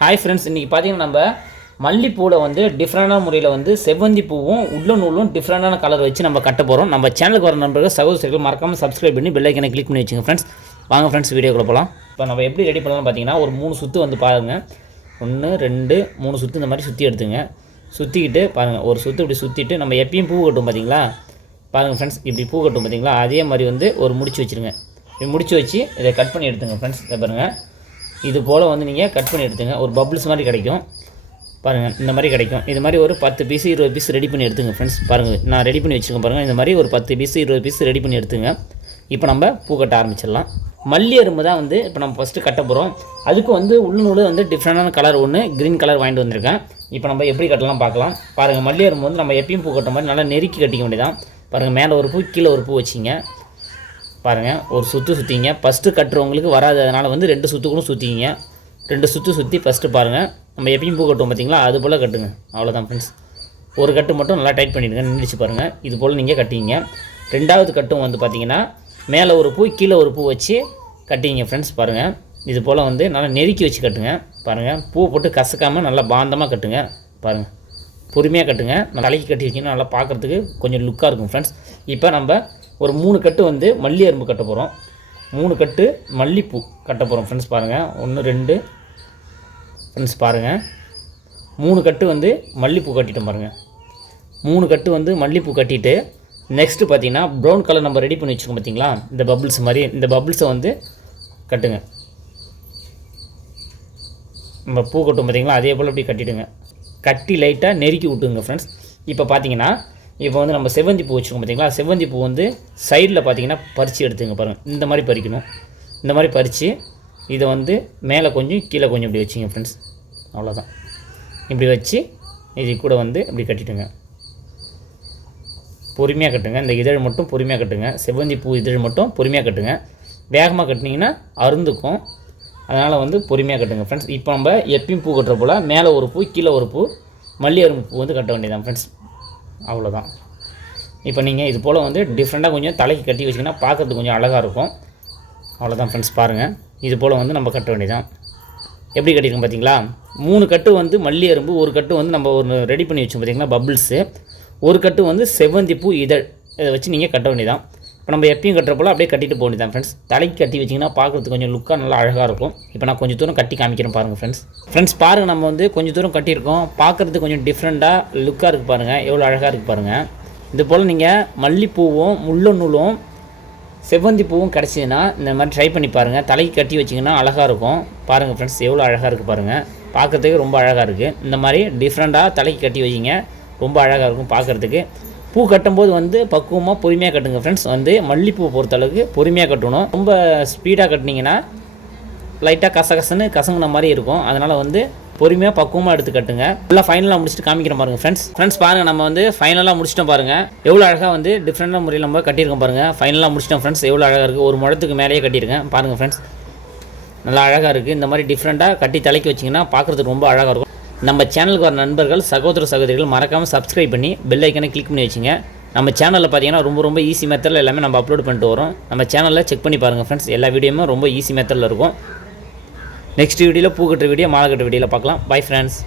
Hi friends இன்றைக்கி பார்த்தீங்கன்னா நம்ம மல்லிப்பூவில் வந்து டிஃப்ரெண்டான முறையில் வந்து செவ்வந்தி பூவும் உள்ள நூலும் டிஃப்ரெண்டான கலர் வச்சு நம்ம கட்ட போகிறோம் நம்ம சேனலுக்கு வர நண்பர்கள் சகோதரர்கள் மறக்காமல் சப்ஸ்கிரைப் பண்ணி பெல்லைக்கனை கிளிக் பண்ணி வச்சுங்க ஃப்ரெண்ட்ஸ் வாங்க ஃப்ரெண்ட்ஸ் வீடியோக்குள்ள போகலாம் இப்போ நம்ம எப்படி ரெடி பண்ணலாம்னு பார்த்தீங்கன்னா ஒரு மூணு சுற்று வந்து பாருங்கள் ஒன்று ரெண்டு மூணு சுற்று இந்த மாதிரி சுற்றி எடுத்துங்க. சுற்றிக்கிட்டு பாருங்கள் ஒரு சுற்று இப்படி சுற்றிட்டு நம்ம எப்பயும் பூ கட்டும் பார்த்தீங்களா பாருங்கள் ஃப்ரெண்ட்ஸ் இப்படி பூ கட்டும் பார்த்தீங்களா அதே மாதிரி வந்து ஒரு முடிச்சு வச்சுருங்க. இப்படி முடிச்சு வச்சு இதை கட் பண்ணி எடுத்துங்க ஃப்ரெண்ட்ஸ் இதை பாருங்கள் இது போல் வந்து நீங்கள் கட் பண்ணி எடுத்துங்க. ஒரு பபிள்ஸ் மாதிரி கிடைக்கும். பாருங்கள் இந்த மாதிரி கிடைக்கும். இது மாதிரி ஒரு பத்து பீஸ் இருபது பீஸ் ரெடி பண்ணி எடுத்துங்க ஃப்ரெண்ட்ஸ் பாருங்கள் நான் ரெடி பண்ணி வச்சுருக்கேன் பாருங்கள் இந்த மாதிரி ஒரு பத்து பீஸ் இருபது பீஸ் ரெடி பண்ணி எடுத்துங்க. இப்போ நம்ம பூ கட்ட ஆரம்பிச்சிடலாம். மல்லி அரும்பு தான் வந்து இப்போ நம்ம ஃபஸ்ட்டு கட்ட போகிறோம் அதுக்கு வந்து உள்ளுநூல் வந்து டிஃப்ரெண்டான கலர் ஒன்று க்ரீன் கலர் வாங்கிட்டு வந்திருக்கேன். இப்போ நம்ம எப்படி கட்டலாம் பார்க்கலாம். பாருங்கள் மல்லி அரும்பு வந்து நம்ம எப்பயும் பூ கட்ட மாதிரி நல்லா நெருக்கி கட்டிக்க வேண்டியதான் பாருங்கள் மேலே ஒரு பூ கீழே ஒரு பூ வச்சிங்க. பாருங்கள் ஒரு சுற்று சுற்றிங்க ஃபஸ்ட்டு கட்டுறவங்களுக்கு வராததுனால வந்து ரெண்டு சுற்றுகளும் சுற்றிங்க ரெண்டு சுற்று சுற்றி ஃபஸ்ட்டு பாருங்கள் நம்ம எப்பயும் பூ கட்டுவோம் பார்த்தீங்களா அது போல் கட்டுங்க. அவ்வளோதான் ஃப்ரெண்ட்ஸ் ஒரு கட்டு மட்டும் நல்லா டைட் பண்ணிவிடுங்க நின்றுச்சு பாருங்கள் இது போல் நீங்கள் கட்டிங்க ரெண்டாவது கட்டும் வந்து பார்த்தீங்கன்னா மேலே ஒரு பூ கீழே ஒரு பூ வச்சு கட்டிங்க ஃப்ரெண்ட்ஸ் பாருங்கள் இது போல் வந்து நல்லா நெருக்கி வச்சு கட்டுங்க. பாருங்கள் பூ போட்டு கசக்காமல் நல்லா பாந்தமாக கட்டுங்க. பாருங்கள் பொறுமையாக கட்டுங்க. நல்லா தலைக்கு கட்டி வச்சிங்கன்னா நல்லா பார்க்குறதுக்கு கொஞ்சம் லுக்காக இருக்கும் ஃப்ரெண்ட்ஸ் இப்போ நம்ம ஒரு மூணு கட்டு வந்து மல்லி அரும்பு கட்ட போகிறோம் மூணு கட்டு மல்லிப்பூ கட்ட போகிறோம் ஃப்ரெண்ட்ஸ் பாருங்கள் ஒன்று ரெண்டு. ஃப்ரெண்ட்ஸ் பாருங்கள் மூணு கட்டு வந்து மல்லிப்பூ கட்டிட்டோம் பாருங்கள் மூணு கட்டு வந்து மல்லிப்பூ கட்டிட்டு நெக்ஸ்ட்டு பார்த்தீங்கன்னா ப்ரௌன் கலர் நம்ம ரெடி பண்ணி வச்சுக்கோம் பார்த்தீங்களா இந்த பபுள்ஸ் மாதிரி இந்த பபுள்ஸை வந்து கட்டுங்க. நம்ம பூ கட்டும் பார்த்தீங்களா அதே போல் இப்படி கட்டிடுங்க. கட்டி லைட்டாக நெருக்கி விட்டுங்க ஃப்ரெண்ட்ஸ் இப்போ பார்த்தீங்கன்னா இப்போ வந்து நம்ம செவ்வந்தி பூ வச்சுருக்கோம் பார்த்தீங்களா? செவ்வந்தி பூ வந்து சைடில் பார்த்தீங்கன்னா பறித்து எடுத்துங்க பாருங்கள் இந்த மாதிரி பறிக்கணும். இந்த மாதிரி பறித்து இதை வந்து மேலே கொஞ்சம் கீழே கொஞ்சம் இப்படி வச்சுங்க ஃப்ரெண்ட்ஸ் அவ்வளோதான் இப்படி வச்சு இது கூட வந்து இப்படி கட்டிட்டுங்க. பொறுமையாக கட்டுங்க. இந்த இதழ் மட்டும் பொறுமையாக கட்டுங்க. செவ்வந்தி பூ இதழ் மட்டும் பொறுமையாக கட்டுங்க. வேகமாக கட்டினீங்கன்னா அருந்துக்கும். அதனால் வந்து பொறுமையாக கட்டுங்க ஃப்ரெண்ட்ஸ் இப்போ நம்ம எப்பயும் பூ கட்டுற போல் மேலே ஒரு பூ கீழே ஒரு பூ மல்லி அரும்பு பூ வந்து கட்ட வேண்டியதான் ஃப்ரெண்ட்ஸ் அவ்வளோதான் இப்போ நீங்கள் இது போல் வந்து டிஃப்ரெண்ட்டாக கொஞ்சம் தலைக்கு கட்டி வச்சிங்கன்னா பார்க்குறதுக்கு கொஞ்சம் அழகாக இருக்கும். அவ்வளோதான் ஃப்ரெண்ட்ஸ் பாருங்கள் இது போல் வந்து நம்ம கட்ட வேண்டியதான் எப்படி கட்டியிருக்கோம் பார்த்தீங்களா மூணு கட்டு வந்து மல்லி அரும்பு ஒரு கட்டு வந்து நம்ம ஒரு ரெடி பண்ணி வச்சோம் பார்த்தீங்களா பபிள்ஸு ஒரு கட்டு வந்து செவ்வந்தி பூ இதழ். இதை வச்சு நீங்கள் கட்ட வேண்டியதான் இப்போ நம்ம எப்பயும் கட்டுற போல் அப்படியே கட்டிட்டு போக வேண்டியதான் ஃப்ரெண்ட்ஸ் தலைக்கு கட்டி வச்சிங்கன்னா பார்க்குறதுக்கு கொஞ்சம் லுக்காக நல்லா அழகாக இருக்கும். இப்போ நான் கொஞ்சம் தூரம் கட்டி காமிக்கிறேன் பாருங்கள் ஃப்ரெண்ட்ஸ் ஃப்ரெண்ட்ஸ் பாருங்கள் நம்ம வந்து கொஞ்சம் தூரம் கட்டியிருக்கோம். பார்க்குறதுக்கு கொஞ்சம் டிஃப்ரெண்ட்டாக லுக்காக இருக்குது பாருங்கள் எவ்வளோ அழகாக இருக்குது பாருங்கள் இது போல் நீங்கள் மல்லிப்பூவும் முள்ள நூலும் செவ்வந்தி பூவும் கிடச்சிதுன்னா இந்த மாதிரி ட்ரை பண்ணி பாருங்கள் தலைக்கு கட்டி வச்சிங்கன்னா அழகாக இருக்கும். பாருங்கள் ஃப்ரெண்ட்ஸ் எவ்வளோ அழகாக இருக்குது பாருங்கள் பார்க்குறதுக்கு ரொம்ப அழகாக இருக்குது இந்த மாதிரி டிஃப்ரெண்ட்டாக தலைக்கு கட்டி வச்சிங்க ரொம்ப அழகாக இருக்கும் பார்க்குறதுக்கு. பூ கட்டும்போது வந்து பக்குவமாக பொறுமையாக கட்டுங்க ஃப்ரெண்ட்ஸ் வந்து மல்லிப்பூ பொறுத்தளவுக்கு பொறுமையாக கட்டணும். ரொம்ப ஸ்பீடாக கட்டினீங்கன்னா லைட்டாக கசகசன்னு கசங்கின மாதிரி இருக்கும். அதனால் வந்து பொறுமையாக பக்குவமாக எடுத்து கட்டுங்க. ஃபுல்லாக ஃபைனலாக முடிச்சுட்டு காமிக்கிற பாருங்க ஃப்ரெண்ட்ஸ் ஃப்ரெண்ட்ஸ் பாருங்கள் நம்ம வந்து ஃபைனலாக முடிச்சிட்டோம் பாருங்கள் எவ்வளோ அழகாக வந்து டிஃப்ரெண்டான முறையில் நம்ம கட்டியிருக்கோம் பாருங்கள் ஃபைனலாக முடிச்சிட்டோம் ஃப்ரெண்ட்ஸ் எவ்வளோ அழகாக இருக்குது ஒரு முழத்துக்கு மேலேயே கட்டியிருக்கேன். பாருங்கள் ஃப்ரெண்ட்ஸ் நல்லா அழகாக இருக்குது இந்த மாதிரி டிஃப்ரெண்ட்டாக கட்டி தலைக்கு வச்சிங்கன்னா பார்க்குறதுக்கு ரொம்ப அழகாக இருக்கும். நம்ம சேனலுக்கு வர நண்பர்கள் சகோதர சகோதரிகள் மறக்காமல் சப்ஸ்கிரைப் பண்ணி பெல் ஐக்கனை கிளிக் பண்ணி வச்சுங்க. நம்ம சேனலில் பார்த்தீங்கன்னா ரொம்ப ரொம்ப ஈஸி மெத்தடில் எல்லாமே நம்ம அப்லோட் பண்ணிட்டு வரோம். நம்ம சேனலில் செக் பண்ணி பாருங்கள் ஃப்ரெண்ட்ஸ் எல்லா வீடியோமே ரொம்ப ஈஸி மெத்தடில் இருக்கும். நெக்ஸ்ட் வீடியோவில் பூ கட்டுற வீடியோ மாலை கட்டுற வீடியோவில் பார்க்கலாம். Bye friends